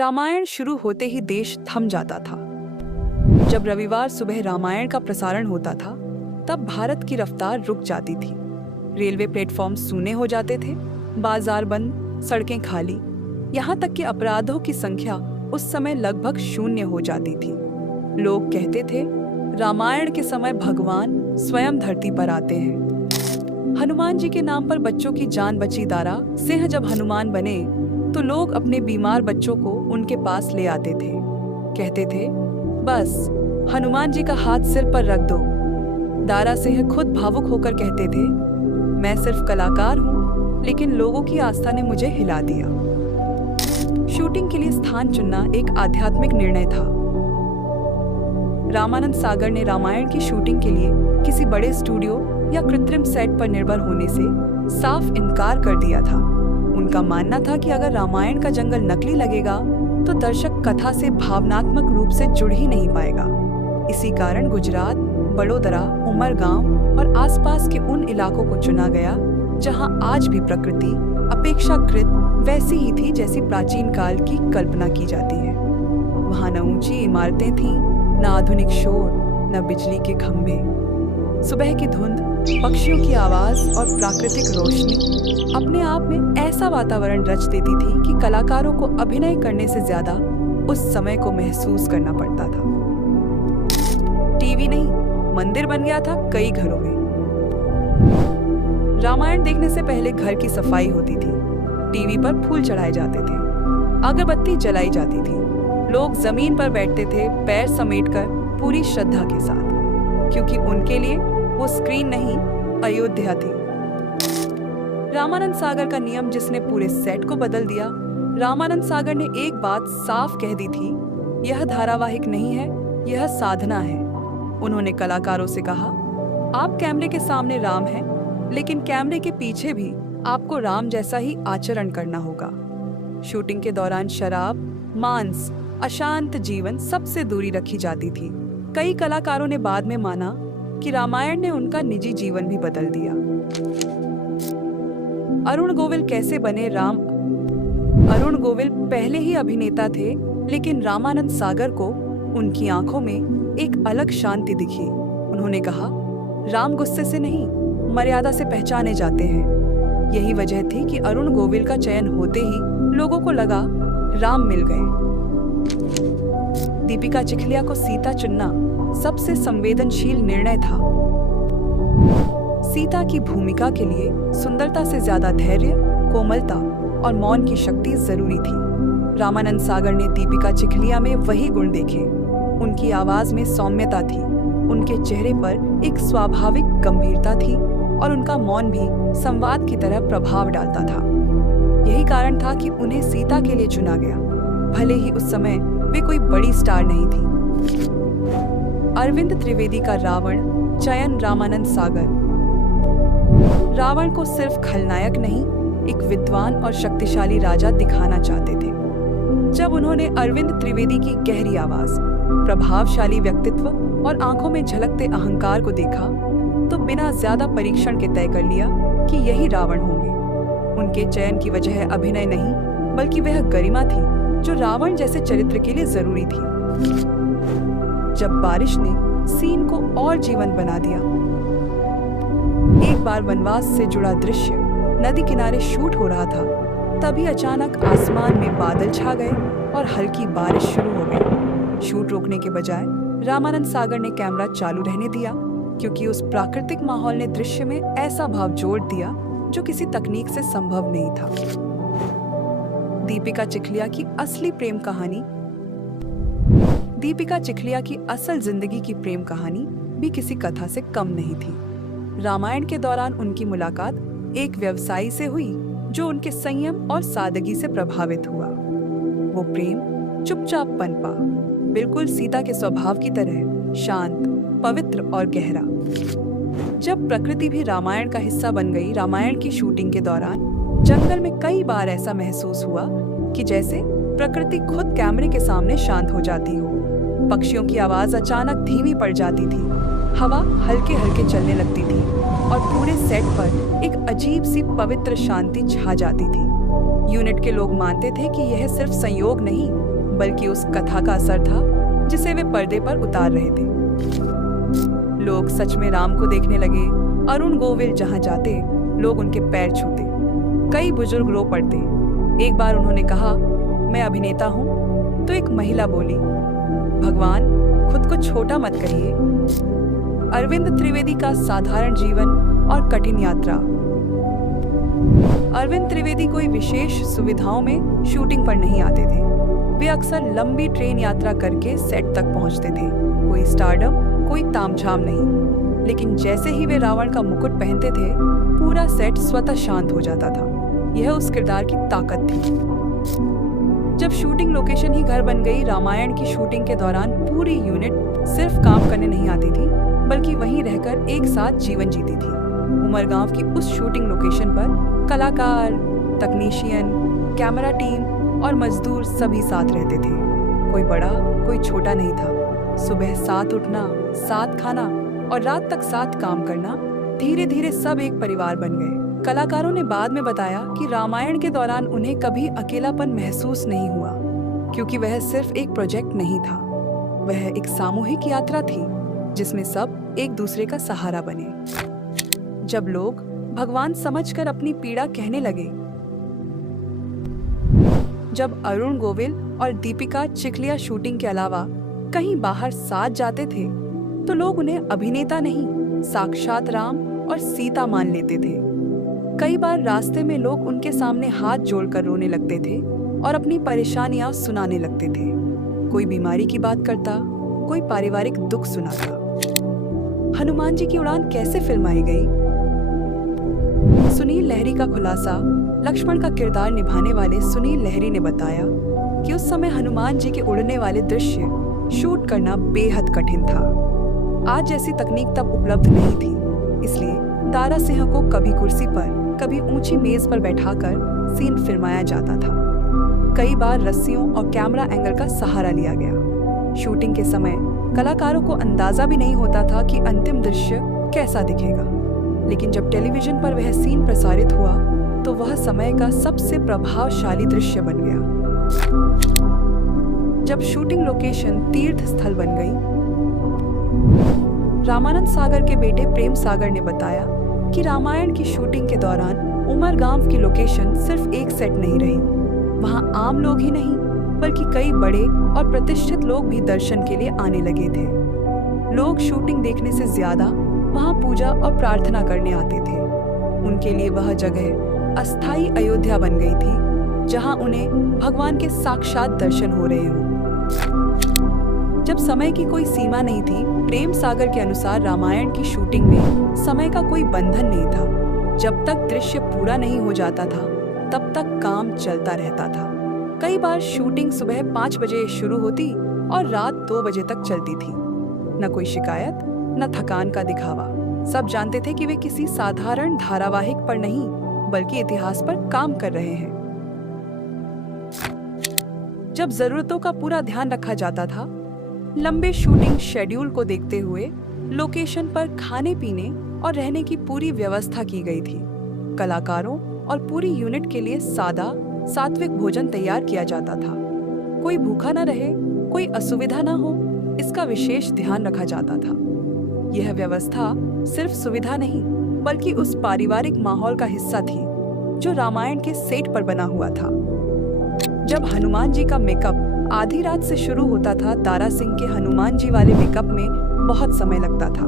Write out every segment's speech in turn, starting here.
रामायण शुरू होते ही देश थम जाता था। जब रविवार सुबह रामायण का प्रसारण होता था, तब भारत की रफ्तार रुक जाती थी। रेलवे प्लेटफॉर्म सूने हो जाते थे, बाजार बंद, सड़कें खाली, यहाँ तक कि अपराधों की संख्या उस समय लगभग शून्य हो जाती थी। लोग कहते थे, रामायण के समय भगवान स्वयं धरती पर आते हैं। हनुमान जी के नाम पर बच्चों की जान बची। दारा सिंह जब हनुमान बने तो लोग अपने बीमार बच्चों को उनके पास ले आते थे। कहते थे, बस हनुमान जी का हाथ सिर पर रख दो। दारा सिंह खुद भावुक होकर कहते थे, मैं सिर्फ कलाकार हूँ, लेकिन लोगों की आस्था ने मुझे हिला दिया। शूटिंग के लिए स्थान चुनना एक आध्यात्मिक निर्णय था। रामानंद सागर ने रामायण की शूटिंग के लिए किसी बड़े स्टूडियो या कृत्रिम सेट पर निर्भर होने से साफ इनकार कर दिया था। उनका मानना था कि अगर रामायण का जंगल नकली लगेगा तो दर्शक कथा से भावनात्मक रूप से जुड़ ही नहीं पाएगा। इसी कारण गुजरात, बड़ोदरा, उमरगांव और आसपास के उन इलाकों को चुना गया जहां आज भी प्रकृति अपेक्षाकृत वैसी ही थी जैसी प्राचीन काल की कल्पना की जाती है। वहां न ऊंची इमारतें थीं, न आधुनिक शोर, न बिजली के खंभे। सुबह की धुंध, पक्षियों की आवाज और प्राकृतिक रोशनी अपने आप में ऐसा वातावरण रच देती थी कि कलाकारों को अभिनय करने से ज्यादा उस समय को महसूस करना पड़ता था। टीवी नहीं, मंदिर बन गया था कई घरों में। रामायण देखने से पहले घर की सफाई होती थी, टीवी पर फूल चढ़ाए जाते थे, अगरबत्ती जलाई जाती थी, लोग जमीन पर बैठते थे पैर समेटकर पूरी श्रद्धा के साथ, क्योंकि उनके लिए वो स्क्रीन नहीं, अयोध्या थी। रामानंद सागर का नियम जिसने पूरे सेट को बदल दिया। रामानंद सागर ने एक बात साफ कह दी थी, यह धारावाहिक नहीं है, यह साधना है। उन्होंने कलाकारों से कहा, आप कैमरे के सामने राम हैं, लेकिन कैमरे के पीछे भी आपको राम जैसा ही आचरण करना होगा। शूटिंग के दौरान शराब, मांस, अशांत जीवन सबसे दूरी रखी जाती थी। कई कलाकारों ने बाद में माना कि रामायण ने उनका निजी जीवन भी बदल दिया। अरुण गोविल कैसे बने राम? अरुण गोविल पहले ही अभिनेता थे, लेकिन रामानंद सागर को उनकी आंखों में एक अलग शांति दिखी। उन्होंने कहा, राम गुस्से से नहीं, मर्यादा से पहचाने जाते हैं। यही वजह थी कि अरुण गोविल का चयन होते ही लोगों को लगा राम मिल गए। दीपिका चिखलिया को सीता चुनना सबसे संवेदनशील निर्णय था। सीता की भूमिका के लिए सुंदरता से ज्यादा धैर्य, कोमलता और मौन की शक्ति जरूरी थी। रामानंद सागर ने दीपिका चिखलिया में वही गुण देखे। उनकी आवाज में सौम्यता थी, उनके चेहरे पर एक स्वाभाविक गंभीरता थी और उनका मौन भी संवाद की तरह प्रभाव डालता था। यही कारण था कि उन्हें सीता के लिए चुना गया, भले ही उस समय वे कोई बड़ी स्टार नहीं थी। अरविंद त्रिवेदी का रावण चयन रामानंद सागर रावण को सिर्फ खलनायक नहीं, एक विद्वान और शक्तिशाली राजा दिखाना चाहते थे। जब उन्होंने अरविंद त्रिवेदी की गहरी आवाज, प्रभावशाली व्यक्तित्व और आंखों में झलकते अहंकार को देखा तो बिना ज्यादा परीक्षण के तय कर लिया कि यही रावण होंगे। उनके चयन की वजह अभिनय नहीं, बल्कि वह गरिमा थी जो रावण जैसे चरित्र के लिए जरूरी थी। जब बारिश ने सीन को और जीवंत बना दिया। एक बार वनवास से जुड़ा दृश्य नदी किनारे शूट हो रहा था, तभी अचानक आसमान में बादल छा गए और हल्की बारिश शुरू हो गई। शूट रोकने के बजाय रामानंद सागर ने कैमरा चालू रहने दिया, क्योंकि उस प्राकृतिक माहौल ने दृश्य में ऐसा भाव जोड़ दिया जो किसी तकनीक से संभव नहीं था। दीपिका चिखलिया की असली प्रेम कहानी, दीपिका चिखलिया की असल जिंदगी की प्रेम कहानी भी किसी कथा से कम नहीं थी। रामायण के दौरान उनकी मुलाकात एक व्यवसायी से हुई जो उनके संयम और सादगी से प्रभावित हुआ। वो प्रेम चुपचाप पनपा, बिल्कुल सीता के स्वभाव की तरह शांत, पवित्र और गहरा। जब प्रकृति भी रामायण का हिस्सा बन गई, रामायण की शूटिंग के दौरान जंगल में कई बार ऐसा महसूस हुआ कि जैसे प्रकृति खुद कैमरे के सामने शांत हो जाती हो। पक्षियों की आवाज अचानक धीमी पड़ जाती थी, हवा हल्के हल्के चलने लगती थी और पूरे सेट पर एक अजीब सी पवित्र शांति छा जाती थी। यूनिट के लोग मानते थे कि यह सिर्फ संयोग नहीं बल्कि उस कथा का असर था जिसे वे पर्दे पर उतार रहे थे। लोग सच में राम को देखने लगे। अरुण गोविल जहां जाते लोग उनके पैर छूते। कई बुजुर्ग रो पड़ते। एक बार उन्होंने कहा, मैं अभिनेता हूं, तो एक महिला बोली, भगवान खुद को छोटा मत करिए। अरविंद त्रिवेदी का साधारण जीवन और कठिन यात्रा। अरविंद त्रिवेदी कोई विशेष सुविधाओं में शूटिंग पर नहीं आते थे। वे अक्सर लंबी ट्रेन यात्रा करके सेट तक पहुंचते थे। कोई स्टारडम, कोई तामझाम नहीं। लेकिन जैसे ही वे रावण का मुकुट पहनते थे, पूरा सेट स्वतः शांत हो जाता था। यह उस किरदार की ताकत थी। जब शूटिंग लोकेशन ही घर बन गई, रामायण की शूटिंग के दौरान पूरी यूनिट सिर्फ काम करने नहीं आती थी बल्कि वहीं रहकर एक साथ जीवन जीती थी। उमरगांव की उस शूटिंग लोकेशन पर कलाकार, तकनीशियन, कैमरा टीम और मजदूर सभी साथ रहते थे। कोई बड़ा, कोई छोटा नहीं था। सुबह साथ उठना, साथ खाना और रात तक साथ काम करना, धीरे धीरे सब एक परिवार बन गए। कलाकारों ने बाद में बताया कि रामायण के दौरान उन्हें कभी अकेलापन महसूस नहीं हुआ, क्योंकि वह सिर्फ एक प्रोजेक्ट नहीं था, वह एक सामूहिक यात्रा थी जिसमें सब एक दूसरे का सहारा बने। जब लोग भगवान समझकर अपनी पीड़ा कहने लगे, जब अरुण गोविल और दीपिका चिखलिया शूटिंग के अलावा कहीं बाहर साथ जाते थे, तो लोग उन्हें अभिनेता नहीं, साक्षात राम और सीता मान लेते थे। कई बार रास्ते में लोग उनके सामने हाथ जोड़कर रोने लगते थे और अपनी परेशानियां सुनाने लगते थे। कोई बीमारी की बात करता, कोई पारिवारिक दुख सुनाता। हनुमान जी की उड़ान कैसे फिल्माई गई? सुनील लहरी का खुलासा। लक्ष्मण का किरदार निभाने वाले सुनील लहरी ने बताया कि उस समय हनुमान जी के उड़ने वाले दृश्य शूट करना बेहद कठिन था। आज जैसी तकनीक तब उपलब्ध नहीं थी, इसलिए दारा सिंह को कभी कुर्सी पर, कभी ऊंची मेज पर बैठाकर सीन फिल्माया जाता था। कई बार रस्सियों और कैमरा एंगल का सहारा लिया गया। शूटिंग के समय कलाकारों को अंदाजा भी नहीं होता था कि अंतिम दृश्य कैसा दिखेगा, लेकिन जब टेलीविजन पर वह सीन प्रसारित हुआ तो वह समय का सबसे प्रभावशाली दृश्य बन गया। जब शूटिंग लोकेशन तीर्थ स्थल बन गई, रामानंद सागर के बेटे प्रेम सागर ने बताया कि रामायण की शूटिंग के दौरान उमरगांव की लोकेशन सिर्फ एक सेट नहीं रही। वहां आम लोग ही नहीं बल्कि कई बड़े और प्रतिष्ठित लोग भी दर्शन के लिए आने लगे थे। लोग शूटिंग देखने से ज्यादा वहां पूजा और प्रार्थना करने आते थे। उनके लिए वह जगह अस्थायी अयोध्या बन गई थी, जहां उन्हें भगवान के साक्षात दर्शन हो रहे हों। जब समय की कोई सीमा नहीं थी, प्रेम सागर के अनुसार रामायण की शूटिंग में समय का कोई बंधन नहीं था। जब तक दृश्य पूरा नहीं हो जाता था, तब तक काम चलता रहता था। कई बार शूटिंग सुबह 5 बजे शुरू होती और रात 2 बजे तक चलती थी। न कोई शिकायत, न थकान का दिखावा। सब जानते थे कि वे किसी साधारण धारावाहिक पर नहीं, बल्कि इतिहास पर काम कर रहे हैं। जब जरूरतों का पूरा ध्यान रखा जाता था, लंबे शूटिंग शेड्यूल को देखते हुए लोकेशन पर खाने पीने और रहने की पूरी व्यवस्था की गई थी। कलाकारों और पूरी यूनिट के लिए सादा, सात्विक भोजन तैयार किया जाता था। कोई भूखा न रहे, कोई असुविधा न हो, इसका विशेष ध्यान रखा जाता था। यह व्यवस्था सिर्फ सुविधा नहीं, बल्कि उस पारिवारिक माहौल का हिस्सा थी जो रामायण के सेट पर बना हुआ था। जब हनुमान जी का मेकअप आधी रात से शुरू होता था, दारा सिंह के हनुमान जी वाले मेकअप में बहुत समय लगता था।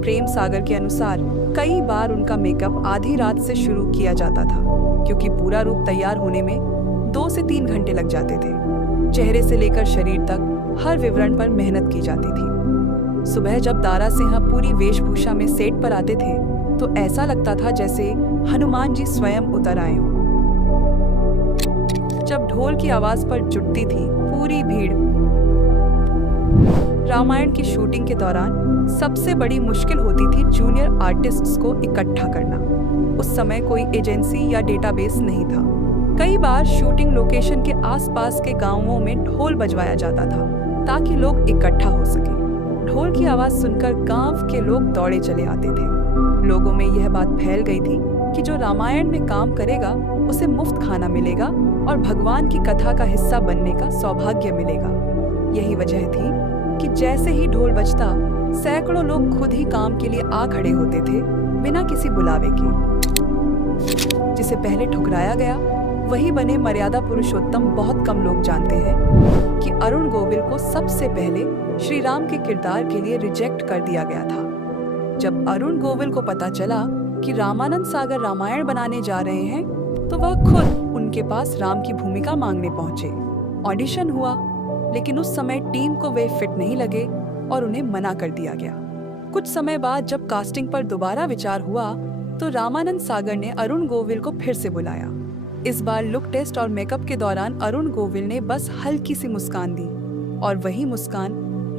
प्रेम सागर के अनुसार कई बार उनका मेकअप आधी रात से शुरू किया जाता था, क्योंकि पूरा रूप तैयार होने में 2 से 3 घंटे लग जाते थे। चेहरे से लेकर शरीर तक हर विवरण पर मेहनत की जाती थी। सुबह जब दारा सिंह पूरी वेशभूषा में सेट पर आते थे, तो ऐसा लगता था जैसे हनुमान जी स्वयं उतर आए हों। जब ढोल की आवाज पर जुटती थी पूरी भीड़। रामायण की शूटिंग के दौरान सबसे बड़ी मुश्किल होती थी जूनियर आर्टिस्ट्स को इकट्ठा करना। उस समय कोई एजेंसी या डेटाबेस नहीं था। कई बार शूटिंग लोकेशन के आसपास के गांवों में ढोल बजवाया जाता था ताकि लोग इकट्ठा हो सके। ढोल की आवाज सुनकर गांव के लोग दौड़े चले आते थे। लोगों में यह बात फैल गई थी कि जो रामायण में काम करेगा उसे मुफ्त खाना मिलेगा और भगवान की कथा का हिस्सा बनने का सौभाग्य मिलेगा। यही वजह थी कि जैसे ही ढोल बजता सैकड़ों लोग खुद ही काम के लिए आ खड़े होते थे, बिना किसी बुलावे के। जिसे पहले ठुकराया गया वही बने मर्यादा पुरुषोत्तम बहुत कम लोग जानते हैं कि अरुण गोविल को सबसे पहले श्री राम के किरदार के लिए रिजेक्ट कर दिया गया था। जब अरुण गोविल को पता चला कि रामानंद सागर रामायण बनाने जा रहे हैं तो वह खुद उनके पास राम की भूमिका मांगने पहुंचे। ऑडिशन हुआ, लेकिन उस समय टीम को वे फिट नहीं लगे और उन्हें मना कर दिया गया। कुछ समय बाद जब कास्टिंग पर दोबारा विचार हुआ तो रामानंद सागर ने अरुण गोविल को फिर से बुलाया। इस बार लुक टेस्ट और मेकअप के दौरान अरुण गोविल ने बस हल्की सी मुस्कान दी और वही मुस्कान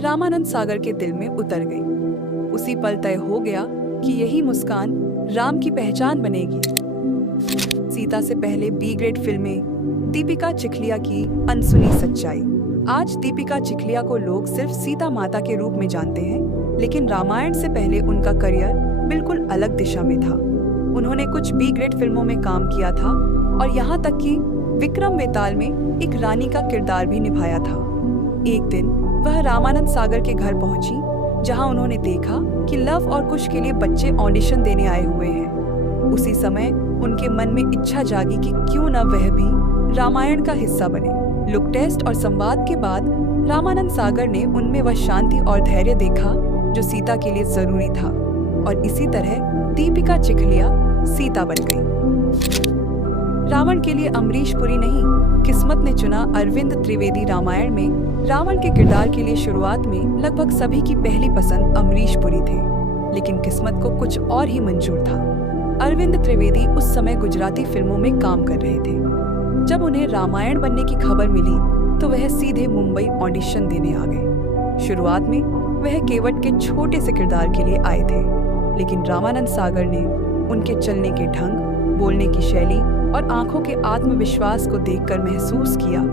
रामानंद सागर के दिल में उतर गई। उसी पल तय हो गया कि यही मुस्कान राम की पहचान बनेगी। सीता से पहले बी ग्रेड फिल्में, दीपिका चिखलिया की अनसुनी सच्चाई। आज दीपिका चिखलिया को लोग सिर्फ सीता माता के रूप में जानते हैं, लेकिन रामायण से पहले उनका करियर बिल्कुल अलग दिशा में था। उन्होंने कुछ बी ग्रेड फिल्मों में काम किया था और यहाँ तक कि विक्रम बेताल में एक रानी का किरदार भी निभाया था। एक दिन वह रामानंद सागर के घर पहुंची, जहां उन्होंने देखा कि लव और कुश के लिए बच्चे ऑडिशन देने आए हुए हैं। उसी समय उनके मन में इच्छा जागी कि क्यों न वह भी रामायण का हिस्सा बने। लुक टेस्ट और संवाद के बाद रामानंद सागर ने उनमें वह शांति और धैर्य देखा जो सीता के लिए जरूरी था, और इसी तरह दीपिका चिखलिया सीता बन गई। रावण के लिए अमरीश पुरी नहीं, किस्मत ने चुना अरविंद त्रिवेदी। रामायण में रावण के किरदार के लिए शुरुआत में लगभग सभी की पहली पसंद अमरीश पुरी थे, लेकिन किस्मत को कुछ और ही मंजूर था। अरविंद त्रिवेदी उस समय गुजराती फिल्मों में काम कर रहे थे। जब उन्हें रामायण बनने की खबर मिली तो वह सीधे मुंबई ऑडिशन देने आ गए। शुरुआत में वह केवट के छोटे से किरदार के लिए आए थे, लेकिन रामानंद सागर ने उनके चलने के ढंग, बोलने की शैली और आंखों के आत्मविश्वास को देखकर महसूस किया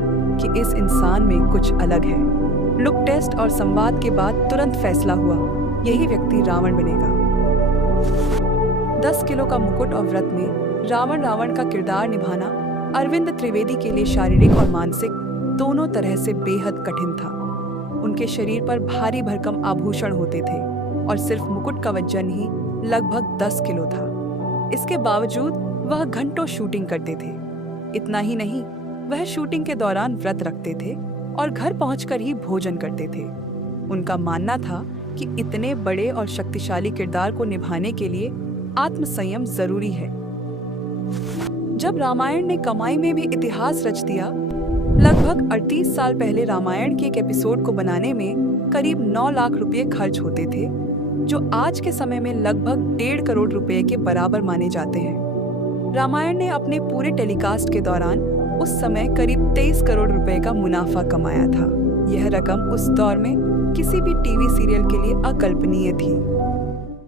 कि इस इंसान में कुछ अलग है। लुक टेस्ट और संवाद के बाद तुरंत फैसला हुआ, यही व्यक्ति रावण बनेगा। 10 किलो का मुकुट और व्रत में रावण का किरदार निभाना अरविंद त्रिवेदी के लिए शारीरिक और मानसिक दोनों तरह से बेहद कठिन था। उनके शरीर पर भारी भरकम आभूषण होते थे और सिर्फ मुकुट का वजन ही लगभग 10 किलो था। इसके बावजूद वह घंटों शूटिंग करते थे। इतना ही नहीं, वह शूटिंग के दौरान व्रत रखते थे और घर पहुंचकर ही भोजन करते थे। उनका मानना था कि इतने बड़े और शक्तिशाली किरदार को निभाने के लिए आत्मसंयम जरूरी है। जब रामायण ने कमाई में भी इतिहास रच दिया, लगभग 38 साल पहले रामायण के एक एपिसोड को बनाने में करीब 9 लाख रुपए खर्च होते थे, जो आज के समय में लगभग 1.5 करोड़ रुपए के बराबर माने जाते हैं। रामायण ने अपने पूरे टेलीकास्ट के दौरान उस समय करीब 23 करोड़ रुपए का मुनाफा कमाया था। यह रकम उस दौर में किसी भी टीवी सीरियल के लिए अकल्पनीय थी।